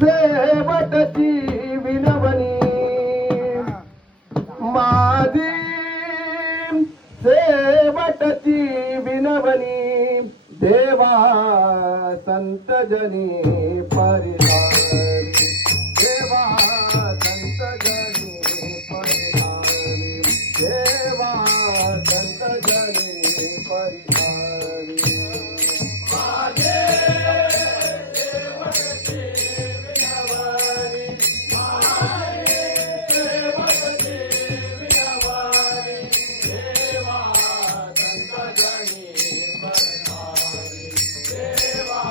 शेवटची विनवणी माझी शेवटची विनवणी देवा संत जनी परिधारी देवा संत जनी परिधारी देवा संत जनी परिधारी माझे शेवटची विनवणी माझे शेवटची विनवणी देवा संत जनी परिधारी देवा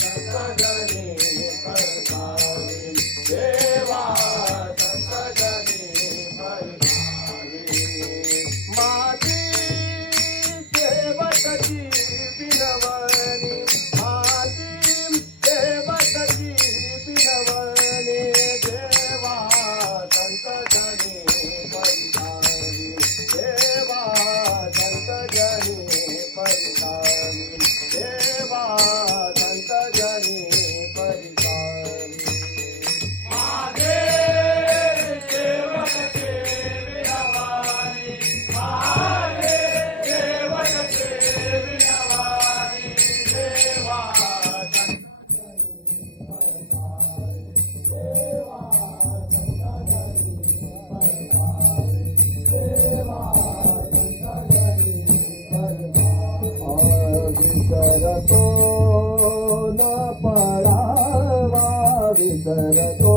संत जनी परिधारी देवा संत जनी परिधारी माझी शेवटची विनवणी माझी शेवटची विनवणी देवा संत जनी परिधारी देवा संत जनी परिधारी देवा संत जनी परिधारी माझे शेवटचे विनवणी माझे शेवटचे विनवणी देवा विसरतो न पळावा विसरतो